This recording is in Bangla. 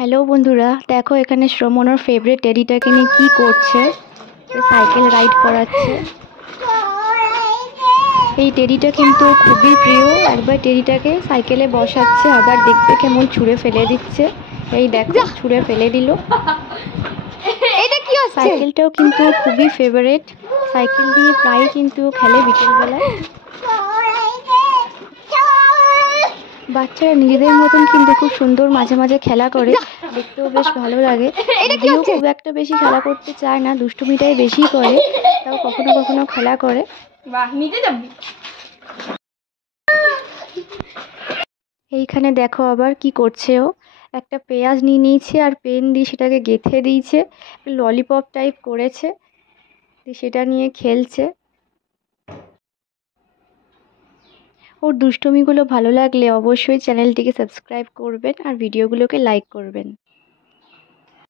হ্যালো বন্ধুরা, দেখো এখানে শ্রমণ ওর ফেভারিট টেডিটাকে নিয়ে কি করছে। সাইকেল রাইড করাচ্ছে। এই টেডিটা কিন্তু ওর খুবই প্রিয়। একবার টেডিটাকে সাইকেলে বসাচ্ছে, আবার দেখবে কেমন ছুঁড়ে ফেলে দিচ্ছে। এই দেখো, ছুঁড়ে ফেলে দিল। এটা কি হচ্ছে? সাইকেলটাও কিন্তু ওর খুবই ফেভারিট। সাইকেল নিয়ে প্রায় কিন্তু ও খেলে বিকেলবেলায়। বাচ্চারা নিজেদের মতন কিন্তু খুব সুন্দর মাঝে মাঝে খেলা করে, দেখতেও বেশ ভালো লাগে। যদিও খুব একটা বেশি খেলা করতে চায় না, দুষ্টুমিটাই বেশি করে, তাও কখনো কখনো খেলা করে। এইখানে দেখো আবার কি করছে ও। একটা পেঁয়াজ নিয়ে নিয়েছে আর পেন দিয়ে সেটাকে গেঁথে দিয়েছে, ললিপপ টাইপ করেছে, দিয়ে সেটা নিয়ে খেলছে। ওর দুষ্টুমিগুলো ভালো লাগলে অবশ্যই চ্যানেলটিকে সাবস্ক্রাইব করবেন আর ভিডিওগুলোকে লাইক করবেন।